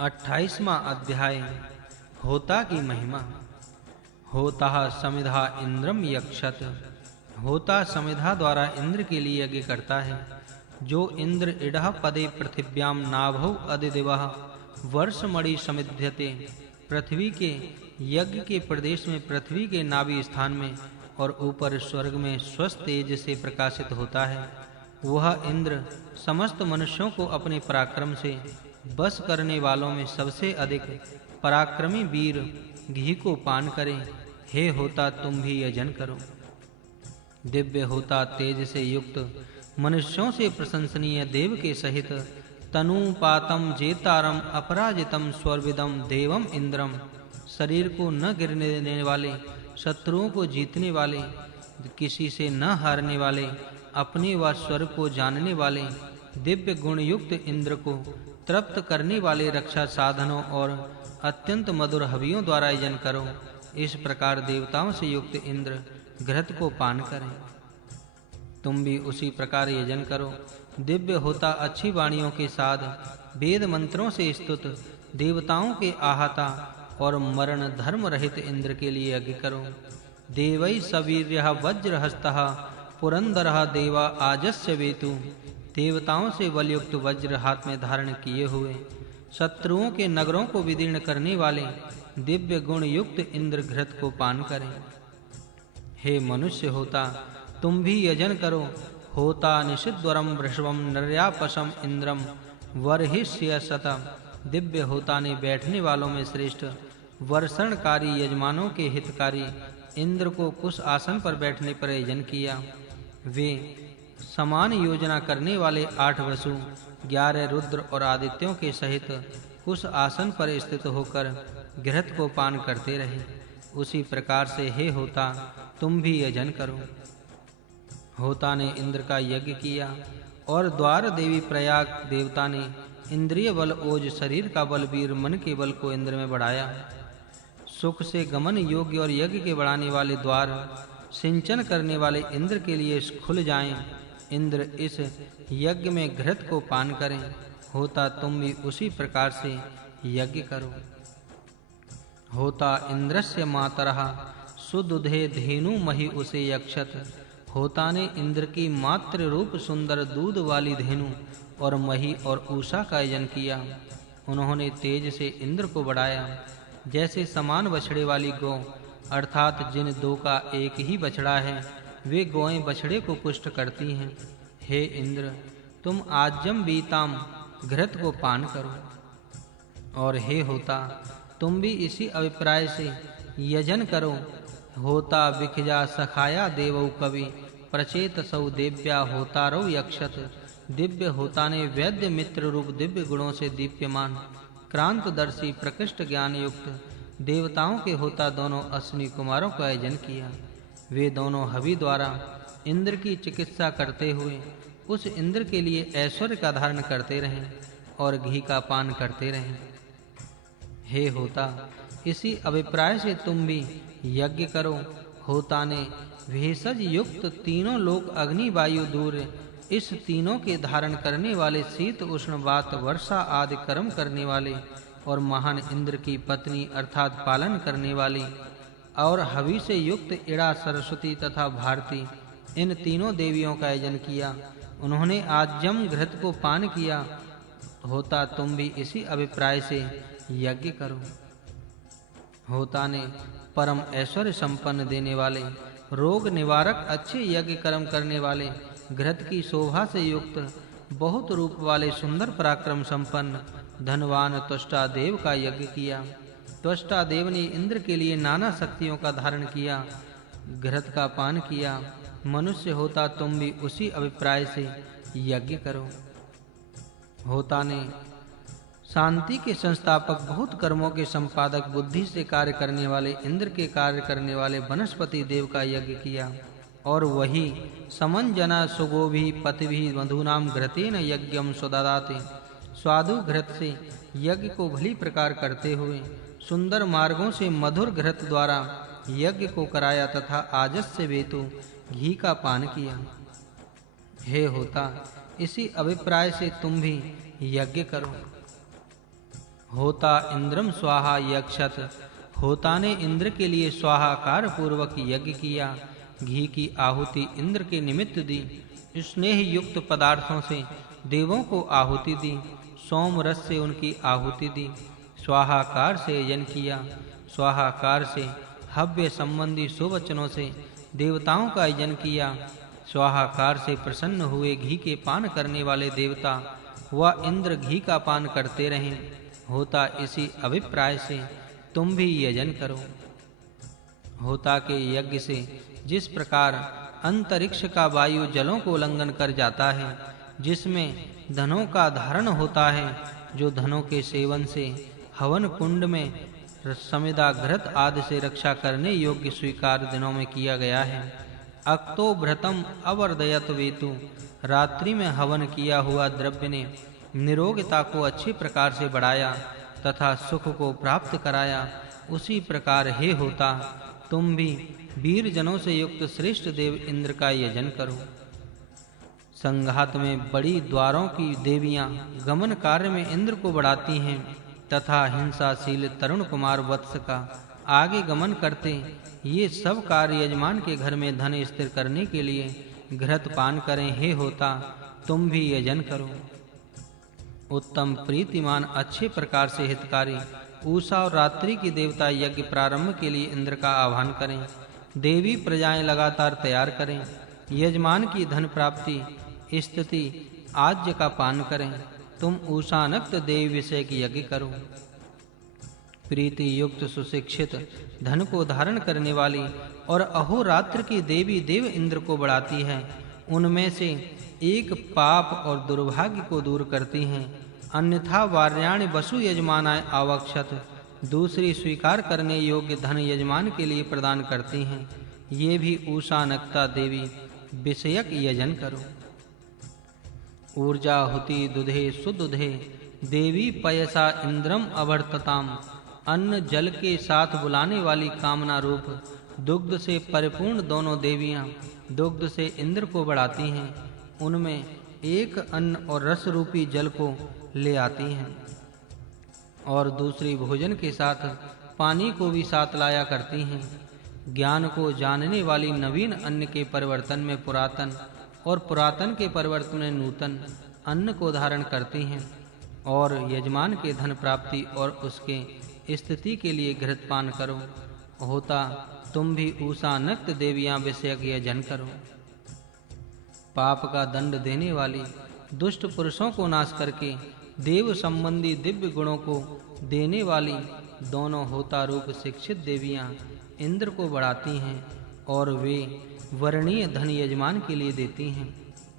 28वां अध्याय होता की महिमा। होता समिधा इंद्रम यक्षत। होता समिधा द्वारा इंद्र के लिए यज्ञ करता है। जो इंद्र इडः पदे पृथिव्याम नाभौ अदिदिवः वर्षमणि समिध्यते। पृथ्वी के यज्ञ के प्रदेश में पृथ्वी के नाभि स्थान में और ऊपर स्वर्ग में स्वस्थ तेज से प्रकाशित होता है। वह इंद्र समस्त मनुष्यों को अपने पराक्रम से बस करने वालों में सबसे अधिक पराक्रमी वीर घी को पान करे। हे होता तुम भी यजन करो। दिव्य होता तेज से युक्त मनुष्यों से प्रशंसनीय देव के सहित तनुपातम जेतारम अपराजितम स्वर्विदम देवम इंद्रम। शरीर को न गिरने देने वाले, शत्रुओं को जीतने वाले, किसी से न हारने वाले, अपने व स्वर्ग को जानने वाले, दिव्य गुण युक्त इंद्र को तृप्त करने वाले रक्षा साधनों और अत्यंत मधुर हवियों द्वारा यजन करो। इस प्रकार देवताओं से युक्त इंद्र घृत को पान करें। तुम भी उसी प्रकार यजन करो। दिव्य होता अच्छी वाणियों के साथ वेद मंत्रों से स्तुत देवताओं के आहाता और मरण धर्म रहित इंद्र के लिए यज्ञ करो। देवै सवीर्यः वज्रहस्तः पुरंदरः देवा आजस्य वेतु। देवताओं से बलयुक्त वज्र हाथ में धारण किए हुए शत्रुओं के नगरों को विदीर्ण करने वाले दिव्य गुण युक्त इंद्र घृत को पान करें। हे मनुष्य होता तुम भी यजन करो। होता निषिद्वरम वृषभम नर्यापशम इंद्रम वर्हिष्यसतम। दिव्य होता ने बैठने वालों में श्रेष्ठ वर्षणकारी यजमानों के हितकारी इंद्र को कुश आसन पर बैठने पर यजन किया। वे समान योजना करने वाले 8 वसु 11 रुद्र और आदित्यों के सहित कुश आसन पर स्थित होकर घृत को पान करते रहे। उसी प्रकार से हे होता तुम भी यजन करो। होता ने इंद्र का यज्ञ किया और द्वार देवी प्रयाग देवता ने इंद्रिय बल ओज शरीर का बल वीर मन के बल को इंद्र में बढ़ाया। सुख से गमन योग्य और यज्ञ के बढ़ाने वाले द्वार सिंचन करने वाले इंद्र के लिए खुल जाएं। इंद्र इस यज्ञ में घृत को पान करें। होता तुम भी उसी प्रकार से यज्ञ करो। होता इंद्रस्य मातरः सुदुधे धेनु महि उसे यक्षत। होता ने इंद्र की मातृ रूप सुंदर दूध वाली धेनु और मही और उषा का यजन किया। उन्होंने तेज से इंद्र को बढ़ाया। जैसे समान बछड़े वाली गौ अर्थात जिन दो का एक ही बछड़ा है, वे गौएं बछड़े को पुष्ट करती हैं। हे इंद्र तुम आज्यम बीताम घृत को पान करो। और हे होता तुम भी इसी अभिप्राय से यजन करो। होता विखजा सखाया देवौ कवि प्रचेत सौ देव्या होतारौ यक्षत। दिव्य होता ने वैद्य मित्र रूप दिव्य गुणों से दीप्यमान क्रांतदर्शी प्रकृष्ट ज्ञान युक्त देवताओं के होता दोनों अश्विनी कुमारों का यजन किया। वे दोनों हवि द्वारा इंद्र की चिकित्सा करते हुए उस इंद्र के लिए ऐश्वर्य का धारण करते रहे और घी का पान करते रहे। हे होता इसी अभिप्राय से तुम भी यज्ञ करो। होता ने भेषज युक्त तीनों लोक अग्नि वायु दूर इस तीनों के धारण करने वाले शीत उष्ण वात वर्षा आदि कर्म करने वाले और महान इंद्र की पत्नी अर्थात पालन करने वाली और हवि से युक्त इड़ा सरस्वती तथा भारती इन तीनों देवियों का यजन किया। उन्होंने आज्यम घृत को पान किया। होता तुम भी इसी अभिप्राय से यज्ञ करो। होता ने परम ऐश्वर्य संपन्न देने वाले रोग निवारक अच्छे यज्ञ कर्म करने वाले घृत की शोभा से युक्त बहुत रूप वाले सुंदर पराक्रम संपन्न धनवान त्वष्टा देव का यज्ञ किया। त्वष्टा देव ने इंद्र के लिए नाना शक्तियों का धारण किया, घृत का पान किया। मनुष्य होता तुम भी उसी अभिप्राय से यज्ञ करो। होता ने शांति के संस्थापक बहुत कर्मों के संपादक बुद्धि से कार्य करने वाले इंद्र के कार्य करने वाले वनस्पति देव का यज्ञ किया और वही समंजना सुगोभी पतिभि मधुनाम घृतेन यज्ञम सुददाते। स्वादु घृत से यज्ञ को भली प्रकार करते हुए सुंदर मार्गों से मधुर घृत द्वारा यज्ञ को कराया तथा आजस्य वेतु घी का पान किया। हे होता इसी अभिप्राय से तुम भी यज्ञ करो। होता इंद्रम स्वाहा यक्षत, होता ने इंद्र के लिए स्वाहाकार पूर्वक यज्ञ किया। घी की आहुति इंद्र के निमित्त दी। स्नेह युक्त पदार्थों से देवों को आहुति दी। सोम रस से उनकी आहुति दी। स्वाहाकार से यजन किया। स्वाहाकार से हव्य संबंधी सुवचनों से देवताओं का यजन किया। स्वाहाकार से प्रसन्न हुए घी के पान करने वाले देवता व इंद्र घी का पान करते रहें। होता इसी अभिप्राय से तुम भी यजन करो। होता के यज्ञ से जिस प्रकार अंतरिक्ष का वायु जलों को उल्लंघन कर जाता है, जिसमें धनों का धारण होता है, जो धनों के सेवन से हवन कुंड में समिधा घृत आदि से रक्षा करने योग्य स्वीकार दिनों में किया गया है। अक्तो भ्रतम अवर्धयत वेतु, रात्रि में हवन किया हुआ द्रव्य ने निरोगता को अच्छी प्रकार से बढ़ाया तथा सुख को प्राप्त कराया। उसी प्रकार हे होता, तुम भी वीर जनों से युक्त श्रेष्ठ देव इंद्र का यजन करो। संघात में बड़ी द्वारों की देवियां गमन कार्य में इंद्र को बढ़ाती हैं तथा हिंसाशील तरुण कुमार वत्स का आगे गमन करते। ये सब कार्य यजमान के घर में धन स्थिर करने के लिए घृत पान करें। हे होता, तुम भी यजन करो। उत्तम प्रीतिमान अच्छे प्रकार से हितकारी उषा और रात्रि की देवता यज्ञ प्रारंभ के लिए इंद्र का आह्वान करें। देवी प्रजाएं लगातार तैयार करें। यजमान की धन प्राप्ति स्थिति आज्य का पान करें। तुम उषानक्त देवी विषय की यज्ञ करो। प्रीति युक्त सुशिक्षित धन को धारण करने वाली और अहोरात्र की देवी देव इंद्र को बढ़ाती है। उनमें से एक पाप और दुर्भाग्य को दूर करती हैं, अन्यथा वार्याणि वसु यजमानाय आवक्षत, दूसरी स्वीकार करने योग्य धन यजमान के लिए प्रदान करती हैं। ये भी उषानक्ता देवी विषयक यजन करो। ऊर्जा हुति दुधे सुदुधे देवी पयसा इंद्रम अवर्तताम, अन्न जल के साथ बुलाने वाली कामना रूप दुग्ध से परिपूर्ण दोनों देवियां दुग्ध से इंद्र को बढ़ाती हैं। उनमें एक अन्न और रस रूपी जल को ले आती हैं और दूसरी भोजन के साथ पानी को भी साथ लाया करती हैं। ज्ञान को जानने वाली नवीन अन्न के परिवर्तन में पुरातन और पुरातन के परिवर्तन में नूतन अन्न को धारण करती हैं और यजमान के धन प्राप्ति और उसके स्थिति के लिए घृत पान करो। होता, तुम भी उषानक्त देवियां विषयक यजन करो। पाप का दंड देने वाली दुष्ट पुरुषों को नाश करके देव संबंधी दिव्य गुणों को देने वाली दोनों होता रूप शिक्षित देवियां इंद्र को बढ़ाती हैं और वे वर्णीय धन यजमान के लिए देती हैं।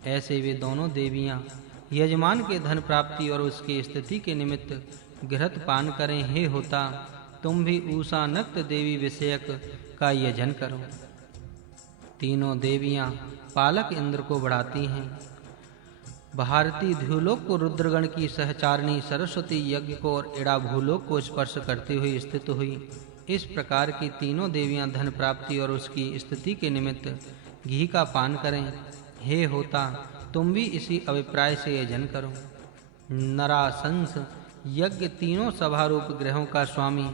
ऐसे वे दोनों देवियां यजमान के धन प्राप्ति और उसकी स्थिति के निमित्त घृत पान करें। हे होता, तुम भी उषानक्त देवी विषयक का यजन करो। तीनों देवियां पालक इंद्र को बढ़ाती हैं। भारती ध्युलोक को रुद्रगण की सहचारिणी सरस्वती यज्ञ को और इड़ा भूलोक को स्पर्श करती हुई स्थित हुई। इस प्रकार की तीनों देवियां धन प्राप्ति और उसकी स्थिति के निमित्त घी का पान करें। हे होता, तुम भी इसी अभिप्राय से यजन करो। नरासंस यज्ञ तीनों सभा रूप ग्रहों का स्वामी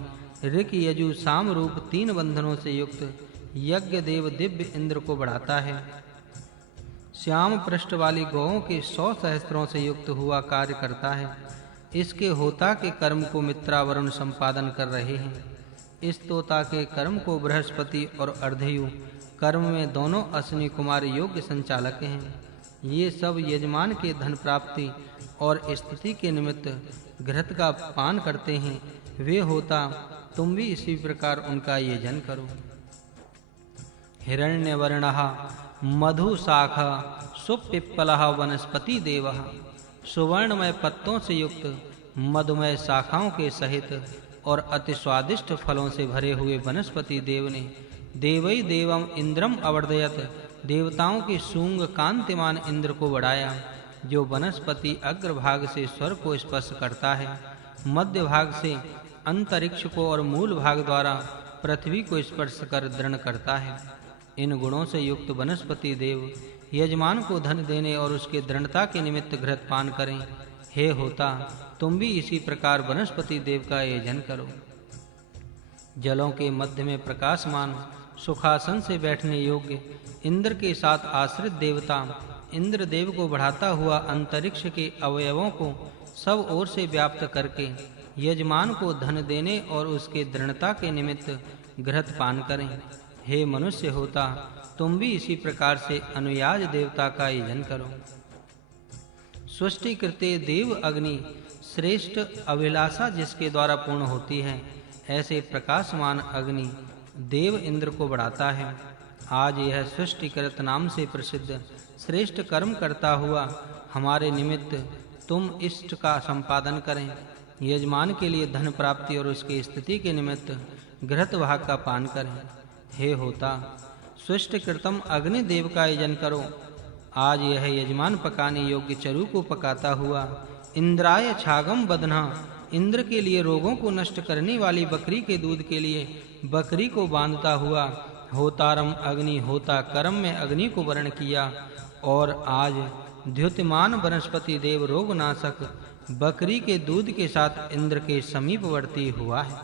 ऋक यजु साम रूप तीन बंधनों से युक्त यज्ञ देव दिव्य इंद्र को बढ़ाता है। श्याम पृष्ठ वाली गौओं के 100 सहस्त्रों से युक्त हुआ कार्य करता है। इसके होता के कर्म को मित्रा वरुण संपादन कर रहे हैं। इस तोता के कर्म को बृहस्पति और अर्धयु कर्म में दोनों अश्विनी कुमार योग्य संचालक हैं। ये सब यजमान के धन प्राप्ति और स्थिति के निमित्त घृत का पान करते हैं। वे होता, तुम भी इसी प्रकार उनका यजन करो। हिरण्यवर्णः मधुशाखा सुपिप्पलः वनस्पति देवः, सुवर्णमय पत्तों से युक्त मधुमय शाखाओं के सहित और अति स्वादिष्ट फलों से भरे हुए वनस्पति देव ने देवै देवम इंद्रम अवर्धयत, देवताओं के सूंग कांतिमान इंद्र को बढ़ाया, जो वनस्पति अग्रभाग से स्वर्ग को स्पर्श करता है, मध्य भाग से अंतरिक्ष को और मूल भाग द्वारा पृथ्वी को स्पर्श कर दृढ़ करता है। इन गुणों से युक्त वनस्पति देव यजमान को धन देने और उसके दृढ़ता के निमित्त घृत पान करें। हे होता, तुम भी इसी प्रकार वनस्पति देव का आयोजन करो। जलों के मध्य में प्रकाशमान सुखासन से बैठने योग्य इंद्र के साथ आश्रित देवता इंद्रदेव को बढ़ाता हुआ अंतरिक्ष के अवयवों को सब ओर से व्याप्त करके यजमान को धन देने और उसके दृढ़ता के निमित्त घृत पान करें। हे मनुष्य होता, तुम भी इसी प्रकार से अनुयाज देवता का आयोजन करो। सृष्टि कृते देव अग्नि श्रेष्ठ अभिलाषा जिसके द्वारा पूर्ण होती है, ऐसे प्रकाशमान अग्नि देव इंद्र को बढ़ाता है। आज यह सृष्टिकृत नाम से प्रसिद्ध श्रेष्ठ कर्म करता हुआ हमारे निमित्त तुम इष्ट का संपादन करें। यजमान के लिए धन प्राप्ति और उसकी स्थिति के निमित्त घृत भाग का पान करें। हे होता, सृष्टिकृतम अग्नि देव का आयोजन करो। आज यह यजमान पकाने योग्य चरु को पकाता हुआ इंद्राय छागम बदना, इंद्र के लिए रोगों को नष्ट करने वाली बकरी के दूध के लिए बकरी को बांधता हुआ होतारम अग्नि होता कर्म में अग्नि को वर्ण किया। और आज द्युतिमान वनस्पति देव रोगनाशक बकरी के दूध के साथ इंद्र के समीपवर्ती हुआ है।